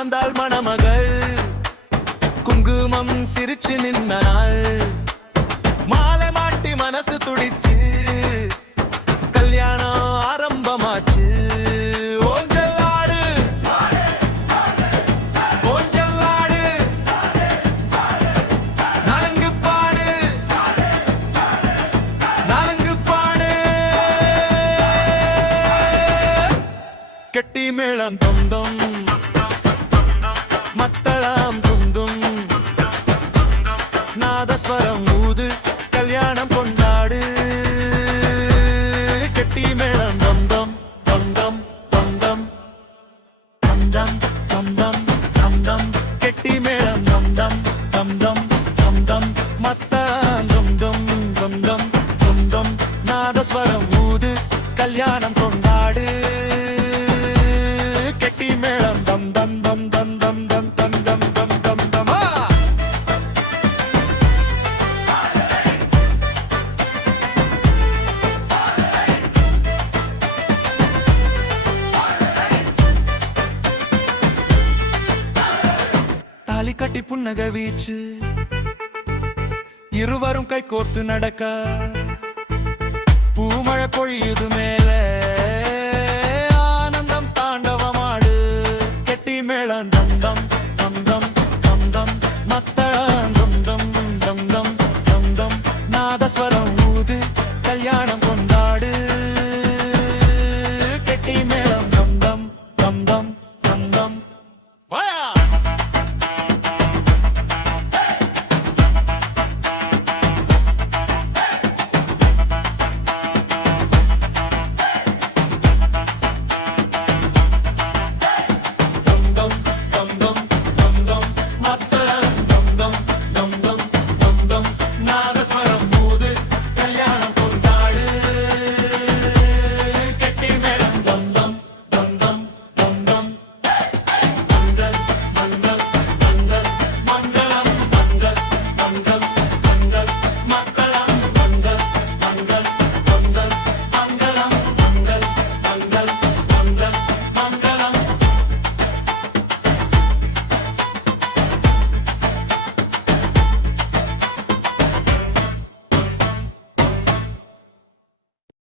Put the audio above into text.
வந்தாள் மணமகள், குங்குமம் சிரிச்சு நின்னாள். மாலை மாட்டி மனசு துடிச்சு, கல்யாணம் ஆரம்பமாச்சு. ஓஞ்சல் ஆடு, ஓஞ்சல் ஆடு, நலங்கு பாடு, நலங்கு பாடு. கெட்டி மேளம் தொந்தம், மத்தளம் துந்தும், நாதஸ்வரம் ஊது, கல்யாணம் கொண்டாடு. கெட்டி மேளம் தொந்தம் தொந்தம் தொந்தம் தொந்தம் தொந்தம் தொந்தம், கெட்டி மேளம் தொந்தம் தொந்தம் தொந்தம், மத்தளம் துந்தும் தொந்தம் தொந்தம், நாதஸ்வரம் ஊது, கல்யாணம் கொண்டாடு. கெட்டி மேளம் தம் தம் தம் தம் தம் தம் தம் தம் தம் தம் தம். தாலி கட்டி புன்னகை வீச்சு, இருவரும் கை கோர்த்து நடக்க, பூமழை பொழியுது